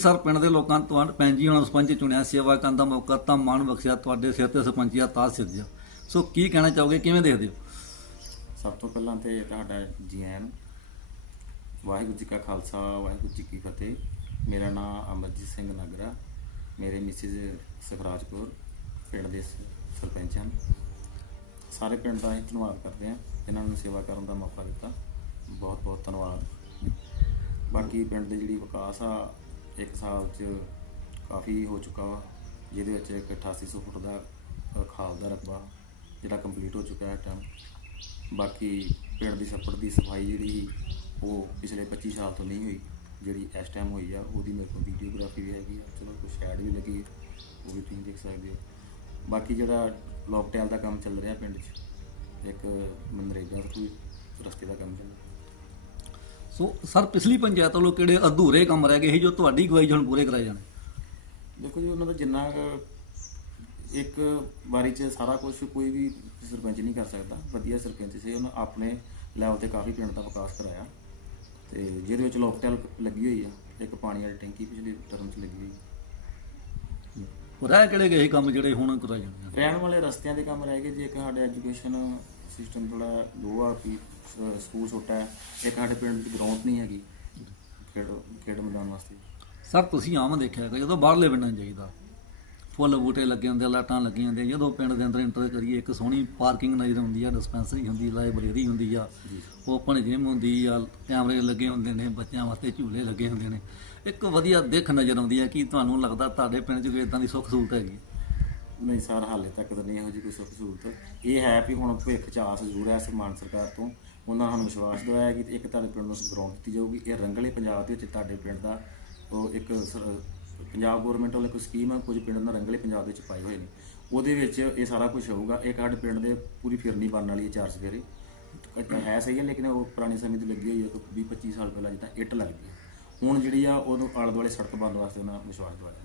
Sir, ਪਿੰਡ ਦੇ ਲੋਕਾਂ ਨੇ ਤੁਹਾਨੂੰ ਪੈਂਜੀ ਹੁਣ ਸਰਪੰਚ ਚੁਣਿਆ, ਸੇਵਾ ਕਰਨ ਦਾ ਮੌਕਾ ਤਾਂ ਮਾਣ ਬਖਸ਼ਿਆ, ਤੁਹਾਡੇ ਸਿਰ ਤੇ ਸਰਪੰਚੀ ਦਾ ਤਾਜ ਸਿਰਜਿਆ ਸੋ ਕੀ ਕਹਿਣਾ ਚਾਹੋਗੇ? ਕਿਵੇਂ ਦੇਖਦੇ ਹੋ? ਸਭ ਤੋਂ ਪਹਿਲਾਂ ਤੇ ਤੁਹਾਡਾ ਜੀ ਆਇਆਂ ਨੂੰ ਵਾਹਿਗੁਰੂ ਜੀ ਕਾ ਖਾਲਸਾ, ਵਾਹਿਗੁਰੂ ਜੀ ਕੀ ਫਤਿਹ। ਮੇਰਾ ਨਾਮ ਅਮਰਜੀਤ ਸਿੰਘ ਨਗਰਾ, ਮੇਰੇ ਮਿਸਿਸ ਸੁਖਰਾਜ ਕੌਰ ਪਿੰਡ ਦੇ ਸ- ਸਰਪੰਚ ਹਨ। ਸਾਰੇ ਪਿੰਡ ਦਾ ਹੀ ਧੰਨਵਾਦ ਕਰਦੇ ਹਾਂ, ਜਿਨ੍ਹਾਂ ਨੂੰ ਸੇਵਾ ਕਰਨ ਦਾ ਮੌਕਾ ਦਿੱਤਾ। ਬਹੁਤ ਬਹੁਤ ਧੰਨਵਾਦ। ਬਾਕੀ ਪਿੰਡ ਦੇ ਜਿਹੜੀ ਵਿਕਾਸ ਆ ਇੱਕ ਸਾਲ 'ਚ ਕਾਫੀ ਹੋ ਚੁੱਕਾ ਵਾ ਜਿਹਦੇ ਵਿੱਚ ਇੱਕ 8800 ਫੁੱਟ ਦਾ ਅ, ਖਾਲ ਦਾ ਰਕਬਾ ਜਿਹੜਾ ਕੰਪਲੀਟ ਹੋ ਚੁੱਕਾ ਹੈ ਟਾਈਮ ਬਾਕੀ ਪਿੰਡ ਦੀ ਛੱਪੜ ਦੀ ਸਫ਼ਾਈ ਜਿਹੜੀ ਸੀ, ਉਹ ਪਿਛਲੇ 25 ਸਾਲ ਤੋਂ ਨਹੀਂ ਹੋਈ ਜਿਹੜੀ ਇਸ ਟਾਈਮ ਹੋਈ ਆ ਉਹਦੀ ਮੇਰੇ ਕੋਲ ਵੀਡੀਓਗ੍ਰਾਫੀ ਵੀ ਹੈਗੀ ਆ ਚਲੋ ਕੁਛ ਸ਼ੈਡ ਵੀ ਲੱਗੀ ਹੈ ਉਹ ਵੀ ਤੁਸੀਂ ਦੇਖ ਸਕਦੇ ਹੋ। ਬਾਕੀ ਜਿਹੜਾ ਲੋਕਟੈਲ ਦਾ ਕੰਮ ਚੱਲ ਰਿਹਾ ਪਿੰਡ 'ਚ ਇੱਕ ਮਨਰੇਗਾ ਥਰੂ ਰਸਤੇ ਦਾ ਕੰਮ ਚੱਲ ਰਿਹਾ। ਸੋ ਸਰ ਪਿਛਲੀ ਪੰਚਾਇਤ ਵੱਲੋਂ ਕਿਹੜੇ ਅਧੂਰੇ ਕੰਮ ਰਹਿ ਗਏ? ਸੀ ਜੋ ਤੁਹਾਡੀ ਗਵਾਈ 'ਚ ਹੁਣ ਪੂਰੇ ਕਰਾਏ ਜਾਣੇ। ਦੇਖੋ ਜੀ ਉਹਨਾਂ ਦਾ ਜਿੰਨਾ ਕੁ ਇੱਕ ਵਾਰੀ 'ਚ ਸਾਰਾ ਕੁਝ ਕੋਈ ਵੀ ਸਰਪੰਚ ਨਹੀਂ ਕਰ ਸਕਦਾ। ਵਧੀਆ ਸਰਪੰਚ ਸੀ ਉਹਨਾਂ ਆਪਣੇ ਲੈਵਲ ਤੇ ਕਾਫੀ ਪਿੰਡ ਦਾ ਵਿਕਾਸ ਕਰਾਇਆ। ਤੇ ਜਿਹਦੇ ਵਿੱਚ ਲੋਕਟੈਲ ਲੱਗੀ ਹੋਈ ਆ ਇੱਕ ਪਾਣੀ ਵਾਲੀ ਟੈਂਕੀ ਪਿਛਲੇ ਟਰਮ 'ਚ ਲੱਗੀ ਹੋਈ। ਉਹ ਰਹਿ ਕਿਹੜੇ ਗਏ ਕੰਮ ਜਿਹੜੇ ਹੁਣ ਕਰਾਏ ਜਾਣੇ ਆ? ਰਹਿਣ ਵਾਲੇ ਰਸਤਿਆਂ ਦੇ ਕੰਮ ਰਹਿ ਗਏ। ਜੇ ਇੱਕ ਸਾਡੇ ਐਜੂਕੇਸ਼ਨ ਸਿਸਟਮ ਥੋੜਾ ਲੋ ਆ ਵੀ ਸ- ਸਕੂਲ ਛੋਟਾ ਹੈ ਇੱਕ ਸਾਡੇ ਪਿੰਡ ਵਿੱਚ ਗਰਾਊਂਡ ਨਹੀਂ ਹੈਗੀ ਖੇਡ ਖੇਡ ਮੈਦਾਨ ਵਾਸਤੇ। ਸਰ ਤੁਸੀਂ ਆਮ ਦੇਖਿਆ ਹੈਗਾ ਜਦੋਂ ਬਾਹਰਲੇ ਪਿੰਡਾਂ 'ਚ ਜਾਈਦਾ ਫੁੱਲ ਬੂਟੇ ਲੱਗੇ ਹੁੰਦੇ ਆ, ਲਾਈਟਾਂ ਲੱਗੀਆਂ ਹੁੰਦੀਆਂ ਜਦੋਂ ਪਿੰਡ ਦੇ ਅੰਦਰ ਇੰਟਰ ਕਰੀਏ ਇੱਕ ਸੋਹਣੀ ਪਾਰਕਿੰਗ ਨਜ਼ਰ ਆਉਂਦੀ ਆ ਡਿਸਪੈਂਸਰੀ ਹੁੰਦੀ ਲਾਇਬ੍ਰੇਰੀ ਹੁੰਦੀ ਆ ਓਪਨ ਜਿਮ ਹੁੰਦੀ ਆ ਕੈਮਰੇ ਲੱਗੇ ਹੁੰਦੇ ਨੇ ਬੱਚਿਆਂ ਵਾਸਤੇ ਝੂਲੇ ਲੱਗੇ ਹੁੰਦੇ ਨੇ। ਇੱਕ ਵਧੀਆ ਦਿੱਖ ਨਜ਼ਰ ਆਉਂਦੀ ਆ ਕਿ ਤੁਹਾਨੂੰ ਲੱਗਦਾ ਤੁਹਾਡੇ ਪਿੰਡ 'ਚ ਕੋਈ ਇਦਾਂ ਦੀ ਸੁੱਖ ਸਹੂਲਤ ਹੈਗੀ? ਨਹੀਂ ਸਰ ਹਾਲੇ ਤੱਕ ਤਾਂ ਨਹੀਂ ਇਹੋ ਜਿਹੀ ਕੋਈ ਸੁੱਖ ਸਹੂਲਤ। ਇਹ ਹੈ ਵੀ ਹੁਣ ਭਵਿੱਖ ਚ ਆਸ ਜ਼ਰੂਰ ਹੈ ਸਮਾਨ ਸਰਕਾਰ ਤੋਂ ਉਹਨਾਂ ਨੇ ਸਾਨੂੰ ਵਿਸ਼ਵਾਸ ਦਿਵਾਇਆ ਕਿ ਇੱਕ ਤੁਹਾਡੇ ਪਿੰਡ ਨੂੰ ਗਰਾਊਂਡ ਦਿੱਤੀ ਜਾਊਗੀ। ਇਹ ਰੰਗਲੇ ਪੰਜਾਬ ਦੇ ਵਿੱਚ ਤੁਹਾਡੇ ਪਿੰਡ ਦਾ ਉਹ ਇੱਕ ਸਰ- ਪੰਜਾਬ ਗਵਰਨਮੈਂਟ ਵੱਲੋਂ ਇੱਕ ਸਕੀਮ ਆ, ਕੁਝ ਪਿੰਡ ਨਾਲ ਰੰਗਲੇ ਪੰਜਾਬ ਦੇ ਵਿੱਚ ਪਾਏ ਹੋਏ ਨੇ। ਉਹਦੇ ਵਿੱਚ ਇਹ ਸਾਰਾ ਕੁਝ ਹੋਊਗਾ। ਇਹ ਸਾਡੇ ਪਿੰਡ ਦੇ ਪੂਰੀ ਫਿਰਨੀ ਬਣਨ ਵਾਲੀ ਹੈ ਚਾਰ ਸਵੇਰੇ। ਹੈ ਸਹੀ ਹੈ, ਲੇਕਿਨ ਉਹ ਪੁਰਾਣੇ ਸਮੇਂ ਦੀ ਲੱਗੀ ਹੋਈ ਹੈ ਕੋਈ 20 25 ਸਾਲ ਪਹਿਲਾਂ ਜਿੱਦਾਂ ਇੱਟ ਲੱਗਦੀ ਹੈ ਹੁਣ ਜਿਹੜੀ ਆ, ਉਹਨੂੰ ਆਲੇ ਦੁਆਲੇ ਸੜਕ ਬੰਦ ਵਾਸਤੇ ਉਹਨਾਂ ਵਿਸ਼ਵਾਸ ਦਵਾਇਆ।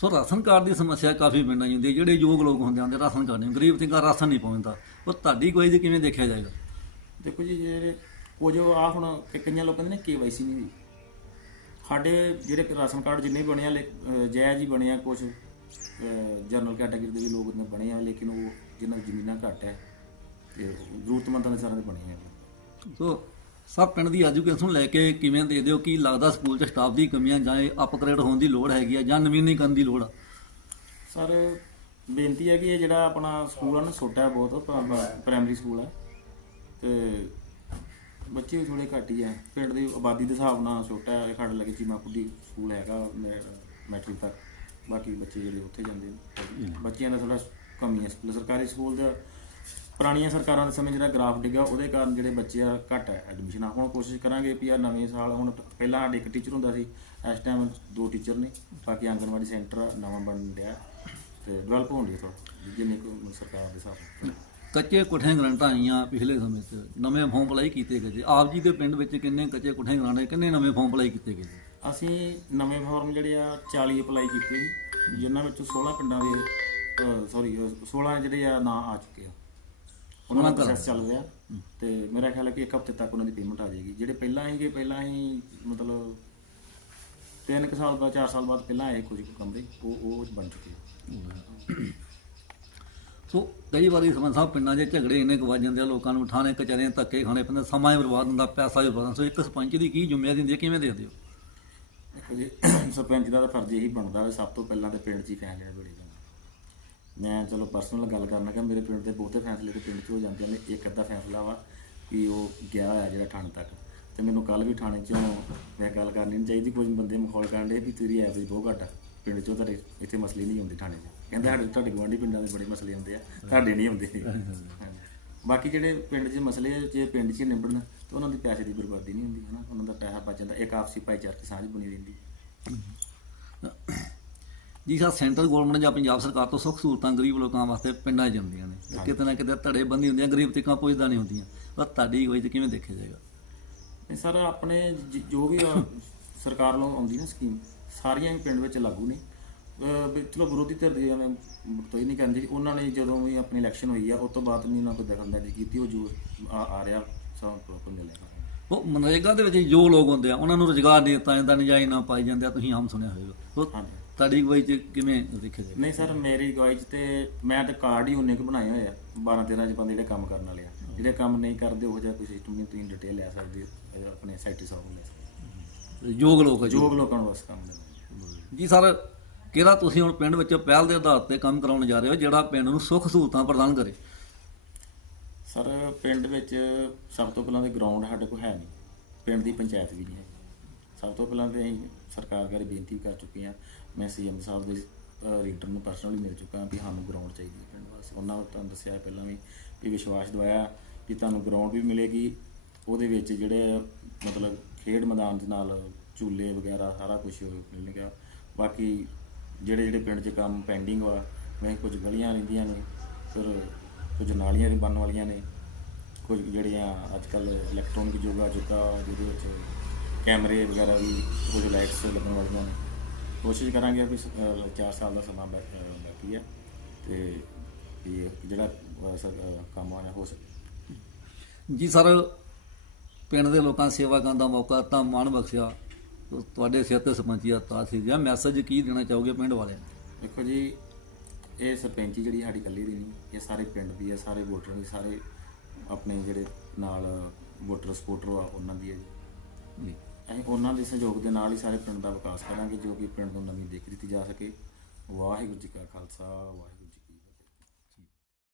ਸੋ ਰਾਸ਼ਨ ਕਾਰਡ ਦੀ ਸਮੱਸਿਆ ਕਾਫੀ ਪਿੰਡਾਂ 'ਚ ਹੁੰਦੀ ਹੈ। ਜਿਹੜੇ ਯੋਗ ਲੋਕ ਹੁੰਦੇ ਆਂਦੇ ਰਾਸ਼ਨ ਕਾਰਡ ਨਹੀਂ ਗਰੀਬ ਤੇ ਰਾਸ਼ਨ ਨਹੀਂ ਪਹੁੰਚਦਾ ਉਹ ਤੁਹਾਡੀ ਕੋਈ ਦੀ ਕਿਵੇਂ ਦੇਖਿਆ ਜਾਏਗਾ? ਦੇਖੋ ਜੀ ਜਿਹੜੇ ਕੁਝ ਆ ਹੁਣ ਕਿ ਕਈਆਂ ਲੋਕਾਂ ਦੇ ਨੇ ਕੇਵਾਈਸੀ ਨਹੀਂ ਹੋਈ ਸਾਡੇ ਜਿਹੜੇ ਰਾਸ਼ਨ ਕਾਰਡ ਜਿੰਨੇ ਵੀ ਬਣੇ ਆ ਜਾਇਜ਼ ਹੀ ਬਣੇ ਆ ਕੁਝ ਜਨਰਲ ਕੈਟਾਗਰੀ ਦੇ ਵੀ ਲੋਕ ਨੇ ਬਣੇ ਆ ਲੇਕਿਨ ਉਹ ਜਿਨ੍ਹਾਂ ਦੀ ਜ਼ਮੀਨਾਂ ਘੱਟ ਹੈ ਤੇ ਜ਼ਰੂਰਤਮੰਦਾਂ ਦੇ ਸਾਰਿਆਂ ਦੇ ਬਣੇ ਆ। ਸੋ ਸਭ ਪਿੰਡ ਦੀ ਐਜੂਕੇਸ਼ਨ ਲੈ ਕੇ ਕਿਵੇਂ ਦੇ ਦਿਓ ਕੀ ਲੱਗਦਾ ਸਕੂਲ 'ਚ ਸਟਾਫ ਦੀ ਕਮੀਆਂ ਜਾਂ ਅਪਗ੍ਰੇਡ ਹੋਣ ਦੀ ਲੋੜ ਹੈਗੀ ਆ ਜਾਂ ਨਵੀਨੀਕਰਨ ਦੀ ਲੋੜ ਆ? ਸਰ ਬੇਨਤੀ ਹੈ ਕਿ ਇਹ ਜਿਹੜਾ ਆਪਣਾ ਸਕੂਲ ਆ ਨਾ ਛੋਟਾ ਬਹੁਤ ਪ੍ਰਾ- ਪ੍ਰਾਇਮਰੀ ਸਕੂਲ ਹੈ ਤੇ ਬੱਚੇ ਵੀ ਥੋੜੇ ਘੱਟ ਹੀ ਹੈ ਪਿੰਡ ਦੀ ਆਬਾਦੀ ਦੇ ਹਿਸਾਬ ਨਾਲ ਛੋਟਾ ਹੈ ਸਾਡੇ ਲੱਗੇ ਚੀਮਾ ਪੁੱਡੀ ਸਕੂਲ ਹੈਗਾ ਮੈ- ਮੈਟ੍ਰਿਕ ਤੱਕ। ਬਾਕੀ ਬੱਚੇ ਜਿਹੜੇ ਉੱਥੇ ਜਾਂਦੇ ਨੇ। ਬੱਚਿਆਂ ਦਾ ਥੋੜਾ ਕਮੀ ਹੈ। ਸਕੂਲ ਸਰਕਾਰੀ ਸਕੂਲ ਦਾ ਪੁਰਾਣੀਆਂ ਸਰਕਾਰਾਂ ਦੇ ਸਮੇਂ ਜਿਹੜਾ ਗ੍ਰਾਫ ਡਿੱਗਾ ਉਹਦੇ ਕਾਰਨ ਜਿਹੜੇ ਬੱਚੇ ਆ ਘੱਟ ਹੈ ਐਡਮਿਸ਼ਨਾਂ ਹੁਣ ਕੋਸ਼ਿਸ਼ ਕਰਾਂਗੇ ਵੀ ਆ ਨਵੇਂ ਸਾਲ ਹੁਣ ਪਹਿਲਾਂ ਸਾਡੇ ਇੱਕ ਟੀਚਰ ਹੁੰਦਾ ਸੀ ਇਸ ਟਾਈਮ ਦੋ ਟੀਚਰ ਨੇ ਬਾਕੀ ਆਂਗਨਵਾੜੀ ਸੈਂਟਰ ਆ, ਨਵਾਂ ਬਣ ਰਿਹਾ। ਤੇ ਡਿਵੈਲਪ ਹੋਣ ਦੀ ਥੋੜਾ ਜਿੰਨੇ ਕੋ ਸਰਕਾਰ ਦੇ ਹਿਸਾਬ ਨਾਲ। ਕੱਚੇ ਕੁੱਠੇ ਗਰੰਟਾਂ ਆਈਆਂ ਪਿਛਲੇ ਸਮੇਂ 'ਚ ਨਵੇਂ ਫਾਰਮ ਅਪਲਾਈ ਕੀਤੇ ਗਏ ਜੀ ਆਪ ਜੀ ਦੇ ਪਿੰਡ ਵਿੱਚ ਕਿੰਨੇ ਕੱਚੇ ਕੁੱਠੇ ਗਰਾਂਟੇ ਕਿੰਨੇ ਨਵੇਂ ਫਾਰਮ ਅਪਲਾਈ ਕੀਤੇ ਗਏ ਜੀ ਅਸੀਂ ਨਵੇਂ ਫਾਰਮ ਜਿਹੜੇ ਆ 40 ਅਪਲਾਈ ਕੀਤੇ ਸੀ, ਜਿਨ੍ਹਾਂ ਵਿੱਚੋਂ 16 ਪਿੰਡਾਂ ਦੇ ਸੌਰੀ 16 ਜਿਹੜੇ ਆ ਨਾਂ ਆ ਚੁੱਕੇ ਆ। ਉਹਨਾਂ ਦਾ ਪ੍ਰੋਸੈਸ ਚੱਲ ਰਿਹਾ। ਤੇ ਮੇਰਾ ਖਿਆਲ ਹੈ ਕਿ ਇੱਕ ਹਫ਼ਤੇ ਤੱਕ ਉਹਨਾਂ ਦੀ ਪੇਮੈਂਟ ਆ ਜਾਏਗੀ। ਜਿਹੜੇ ਪਹਿਲਾਂ ਸੀਗੇ ਪਹਿਲਾਂ ਹੀ ਮਤਲਬ ਤਿੰਨ ਕੁ ਸਾਲ ਬਾਅਦ 4 ਸਾਲ ਬਾਅਦ ਪਹਿਲਾਂ ਆਏ ਕੁਝ ਕਮਰੇ ਉਹ ਉਹ ਬਣ ਚੁੱਕੇ ਆ। ਸੋ ਕਈ ਵਾਰੀ ਸਮਝ ਸਾਹਿਬ ਪਿੰਡਾਂ 'ਚ ਝਗੜੇ ਇੰਨੇ ਕੁ ਵੱਜ ਜਾਂਦੇ ਆ, ਲੋਕਾਂ ਨੂੰ ਥਾਣੇ ਕਚਹਿਰੀਆਂ ਧੱਕੇ ਖਾਣੇ ਪੈਂਦੇ ਸਮਾਂ ਹੀ ਬਰਬਾਦ ਹੁੰਦਾ, ਪੈਸਾ ਵੀ ਬਰਬਾਦ ਸੋ ਇੱਕ ਸਰਪੰਚ ਦੀ ਕੀ ਜ਼ਿੰਮੇਵਾਰੀ ਹੁੰਦੀ ਹੈ, ਕਿਵੇਂ ਦੇਖਦੇ ਹੋ? ਦੇਖੋ ਜੀ, ਸਰਪੰਚ ਦਾ ਤਾਂ ਫਰਜ਼ ਇਹੀ ਬਣਦਾ ਵੀ ਸਭ ਤੋਂ ਪਹਿਲਾਂ ਤੇ ਪਿੰਡ 'ਚ ਹੀ ਫੈਸਲੇ ਨਿਬੇੜੇ ਜਾਣ। ਮੈਂ ਚਲੋ ਪਰਸਨਲ ਗੱਲ ਕਰਨਾ ਕਿ ਮੇਰੇ ਪਿੰਡ ਦੇ ਬਹੁਤੇ ਫੈਸਲੇ ਤੇ ਪਿੰਡ 'ਚ ਹੋ ਜਾਂਦੇ ਨੇ ਇੱਕ ਅੱਧਾ ਫੈਸਲਾ ਵਾ ਕਿ ਉਹ ਗਿਆ ਹੋਇਆ ਜਿਹੜਾ ਥਾਣੇ ਤੱਕ। ਤੇ ਮੈਨੂੰ ਕੱਲ ਵੀ ਥਾਣੇ 'ਚੋਂ ਮੈਂ ਗੱਲ ਕਰਨੀ ਨਹੀਂ ਚਾਹੀਦੀ, ਕੁਝ ਬੰਦੇ ਮਖੌਲ ਕਰਨ ਦੇ ਵੀ ਤੇਰੀ ਐਵਰੇਜ ਬਹੁਤ ਘੱਟ ਆ। ਪਿੰਡ 'ਚੋਂ ਤੁਹਾਡੇ ਇੱਥੇ ਮਸਲੇ ਨਹੀਂ ਹੁੰਦੇ ਥਾਣੇ 'ਚ। ਕਹਿੰਦੇ ਸਾਡੇ ਤੁਹਾਡੇ ਗਵਾਂਢੀ ਪਿੰਡਾਂ ਦੇ ਬੜੇ ਮਸਲੇ ਹੁੰਦੇ ਆ ਤੁਹਾਡੇ ਨਹੀਂ ਹੁੰਦੇ। ਬਾਕੀ ਜਿਹੜੇ ਪਿੰਡ 'ਚ ਮਸਲੇ ਆ, ਜੇ ਪਿੰਡ 'ਚ ਹੀ ਨਿਬੜਨ ਤਾਂ ਉਹਨਾਂ ਦੀ ਪੈਸੇ ਦੀ ਬਰਬਾਦੀ ਨਹੀਂ ਹੁੰਦੀ ਹਨਾ? ਉਹਨਾਂ ਦਾ ਪੈਸਾ ਬਚ ਜਾਂਦਾ ਇੱਕ ਆਪਸੀ ਭਾਈਚਾਰਕ ਸਾਂਝ ਬਣੀ ਰਹਿੰਦੀ। ਜੀ ਸਰ ਸੈਂਟਰਲ ਗਵਰਨਮੈਂਟ ਜਾਂ ਪੰਜਾਬ ਸਰਕਾਰ ਤੋਂ ਸੁੱਖ ਸਹੂਲਤਾਂ ਗਰੀਬ ਲੋਕਾਂ ਵਾਸਤੇ ਪਿੰਡਾਂ 'ਚ ਜਾਂਦੀਆਂ ਨੇ। ਤੇ ਕਿਤੇ ਨਾ ਕਿਤੇ ਧੜੇ ਬੰਦੀ ਹੁੰਦੀਆਂ ਗਰੀਬ ਤੱਕਾਂ ਪੁੱਜਦਾ ਨਹੀਂ ਹੁੰਦੀਆਂ। ਪਰ ਤੁਹਾਡੀ ਕੋਈ ਤੇ ਕਿਵੇਂ ਦੇਖਿਆ ਜਾਏਗਾ? ਸਰ ਆਪਣੇ ਜ- ਜੋ ਵੀ ਸਰਕਾਰ ਵੱਲੋਂ ਆਉਂਦੀ ਨਾ ਸਕੀਮ ਸਾਰੀਆਂ ਹੀ ਪਿੰਡ ਵਿੱਚ ਲਾਗੂ ਨੇ। ਵੀ ਚਲੋ ਵਿਰੋਧੀ ਧਿਰ ਦੀ ਮੈਂ ਤੋਂ ਹੀ ਨਹੀਂ ਕਹਿੰਦੀ ਉਹਨਾਂ ਨੇ ਜਦੋਂ ਵੀ ਆਪਣੀ ਇਲੈਕਸ਼ਨ ਹੋਈ ਆ ਉਸ ਤੋਂ ਬਾਅਦ ਨਹੀਂ ਉਹਨਾਂ ਕੋਈ ਦਖਲਅੰਦਾਜ਼ੀ ਕੀਤੀ ਉਹ ਜੋ ਆ ਰਿਹਾ ਸਭ ਪ੍ਰੋਪਰ ਮਿਲਿਆ। ਉਹ ਮਨਰੇਗਾ ਦੇ ਵਿੱਚ ਜੋ ਲੋਕ ਹੁੰਦੇ ਆ ਉਹਨਾਂ ਨੂੰ ਰੁਜ਼ਗਾਰ ਦੇ ਦਿੱਤਾ ਜਾਂਦਾ ਨਜਾਇਜ਼ ਨਾ ਪਾਈ ਜਾਂਦੇ ਆ ਤੁਸੀਂ ਆਮ ਸੁਣਿਆ ਹੋਵੇਗਾ। ਤੁਹਾਡੀ ਅਗਵਾਈ ਚ ਕਿਵੇਂ ਦੇਖਿਆ ਨਹੀਂ ਸਰ ਮੇਰੀ ਗਵਾਈ 'ਚ ਤੇ ਮੈਂ ਤੇ ਕਾਰਡ ਹੀ ਉਹਨੇ ਕੁ ਬਣਾਏ ਹੋਏ ਆ 12 13 ਚ ਬੰਦੇ ਜਿਹੜੇ ਕੰਮ ਕਰਨ ਵਾਲੇ ਆ। ਜਿਹੜੇ ਕੰਮ ਨਹੀਂ ਕਰਦੇ ਉਹ ਜਿਹਾ ਕੋਈ ਸਿਸਟਮ ਨਹੀਂ ਤੁਸੀਂ ਡਿਟੇਲ ਲੈ ਸਕਦੇ ਆਪਣੇ ਸਾਈਟ ਤੇ ਸਾਹਮਣੇ ਲੈ ਸਕਦੇ ਯੋਗ ਲੋਕ ਹੋ। ਜੀ। ਯੋਗ ਲੋਕਾਂ ਨੂੰ ਬਸ ਕੰਮ ਦੇਣਾ ਜੀ ਸਰ ਕਿਹੜਾ ਤੁਸੀਂ ਹੁਣ ਪਿੰਡ ਵਿੱਚ ਪਹਿਲ ਦੇ ਆਧਾਰ ਤੇ ਕੰਮ ਕਰਾਉਣ ਜਾ ਰਹੇ ਹੋ ਜਿਹੜਾ ਪਿੰਡ ਨੂੰ ਸੁੱਖ ਸਹੂਲਤਾਂ ਪ੍ਰਦਾਨ ਕਰੇ? ਸਰ ਪਿੰਡ ਵਿੱਚ ਸਭ ਤੋਂ ਪਹਿਲਾਂ ਤੇ ਗਰਾਊਂਡ ਸਾਡੇ ਕੋਲ ਹੈ ਨਹੀਂ। ਪਿੰਡ ਦੀ ਪੰਚਾਇਤ ਵੀ ਨਹੀਂ ਹੈ। ਸਭ ਤੋਂ ਪਹਿਲਾਂ ਤੇ ਅਸੀਂ ਸਰਕਾਰ ਬਾਰੇ ਬੇਨਤੀ ਕਰ ਚੁੱਕੇ ਹਾਂ। ਮੈਂ ਸੀਐਮ ਸਾਹਿਬ ਦੇ ਰੀਡਰ ਨੂੰ ਪਰਸਨਲੀ ਮਿਲ ਚੁੱਕਾ ਹਾਂ ਵੀ ਸਾਨੂੰ ਗਰਾਊਂਡ ਚਾਹੀਦੀ ਹੈ ਪਿੰਡ ਵਾਸਤੇ। ਉਹਨਾਂ ਨੇ ਤੁਹਾਨੂੰ ਦੱਸਿਆ ਪਹਿਲਾਂ ਵੀ ਵੀ ਵਿਸ਼ਵਾਸ ਦਵਾਇਆ ਕਿ ਤੁਹਾਨੂੰ ਗਰਾਊਂਡ ਵੀ ਮਿਲੇਗੀ। ਉਹਦੇ ਵਿੱਚ ਜਿਹੜੇ ਮਤਲਬ ਖੇਡ ਮੈਦਾਨ ਦੇ ਨਾਲ ਝੂਲੇ ਵਗੈਰਾ ਸਾਰਾ ਕੁਝ ਗਿਆ। ਬਾਕੀ ਜਿਹੜੇ ਜਿਹੜੇ ਪਿੰਡ 'ਚ ਕੰਮ ਪੈਂਡਿੰਗ ਵਾ, ਮੈਂ ਕੁਝ ਗਲੀਆਂ ਰਹਿੰਦੀਆਂ ਨੇ, ਫਿਰ ਕੁਝ ਨਾਲੀਆਂ ਵੀ ਬਣਨ ਵਾਲੀਆਂ ਨੇ, ਕੁਝ ਜਿਹੜੀਆਂ ਅੱਜ ਕੱਲ ਇਲੈਕਟ੍ਰੋਨਿਕ ਯੁੱਗ ਆ ਚੁੱਕਾ, ਜਿਹਦੇ ਵਿੱਚ ਕੈਮਰੇ ਵਗੈਰਾ ਵੀ ਕੁਝ ਲਾਈਟਸ ਲੱਗਣ ਵਾਲੀਆਂ ਨੇ। ਕੋਸ਼ਿਸ਼ ਕਰਾਂਗੇ ਵੀ 4 ਸਾਲ ਦਾ ਸਮਾਂ ਬਾ- ਬਾਕੀ ਹੈ ਤੇ ਇਹ ਜਿਹੜਾ ਕੰਮ ਆ ਹੋ ਸਕੇ। ਜੀ ਸਰ ਪਿੰਡ ਦੇ ਲੋਕਾਂ ਸੇਵਾ ਕਰਨ ਦਾ ਮੌਕਾ ਤਾਂ ਮਾਣ ਬਖਸ਼ਿਆ। ਤੁਹਾਡੇ ਸਿਰ ਤੇ ਸਰਪੰਚੀ ਦਾ ਤਾਜ ਸੀ। ਜਾਂ ਮੈਸੇਜ ਕੀ ਦੇਣਾ ਚਾਹੋਗੇ ਪਿੰਡ ਵਾਲਿਆਂ ਨੂੰ? ਦੇਖੋ ਜੀ ਇਹ ਸਰਪੰਚੀ ਜਿਹੜੀ ਸਾਡੀ ਇਕੱਲੀ ਦੀ ਨਹੀਂ ਇਹ ਸਾਰੇ ਪਿੰਡ ਦੀ ਹੈ ਸਾਰੇ ਵੋਟਰਾਂ ਦੀ ਸਾਰੇ ਆਪਣੇ ਜਿਹੜੇ ਨਾਲ ਵੋਟਰ ਸਪੋਰਟਰ ਆ ਉਹਨਾਂ ਦੀ ਹੈ ਜੀ। ਅਸੀਂ ਉਹਨਾਂ ਦੇ ਸਹਿਯੋਗ ਦੇ ਨਾਲ ਹੀ ਸਾਰੇ ਪਿੰਡ ਦਾ ਵਿਕਾਸ ਕਰਾਂਗੇ ਜੋ ਕਿ ਪਿੰਡ ਨੂੰ ਨਵੀਂ ਦਿੱਖ ਦਿੱਤੀ ਜਾ ਸਕੇ। ਵਾਹਿਗੁਰੂ ਜੀ ਕਾ ਖਾਲਸਾ ਵਾਹਿਗੁਰੂ